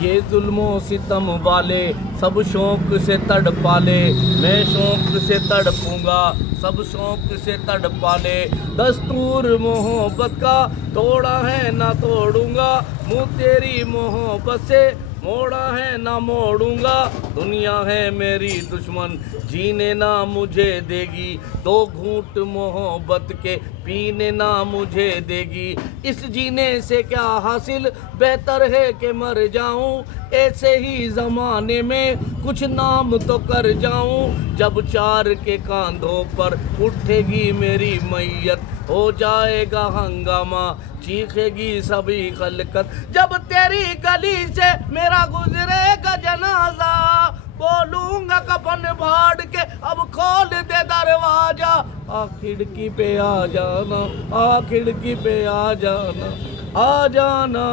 ये जुल्मों सितम वाले सब शौक से तड़पाले, मैं शौक से तड़पूंगा सब शौक से तड़पाले। दस्तूर मोहब्बत का तोड़ा है ना तोड़ूंगा, मुँह तेरी मोहब्बत से मोड़ा है ना मोड़ूंगा। दुनिया है मेरी दुश्मन जीने ना मुझे देगी, दो घूंट मोहब्बत के पीने ना मुझे देगी। इस जीने से क्या हासिल, बेहतर है कि मर जाऊं, ऐसे ही ज़माने में कुछ नाम तो कर जाऊं। जब चार के कांधों पर उठेगी मेरी मैयत, हो जाएगा हंगामा चीखेगी सभी खलकत। जब तेरी गली से मेरा गुजरेगा जनाजा, बोलूंगा कफन फाड़ के अब खोल दे दरवाजा। आ खिड़की पे आ जाना, आ खिड़की पे आ जाना, आ जाना।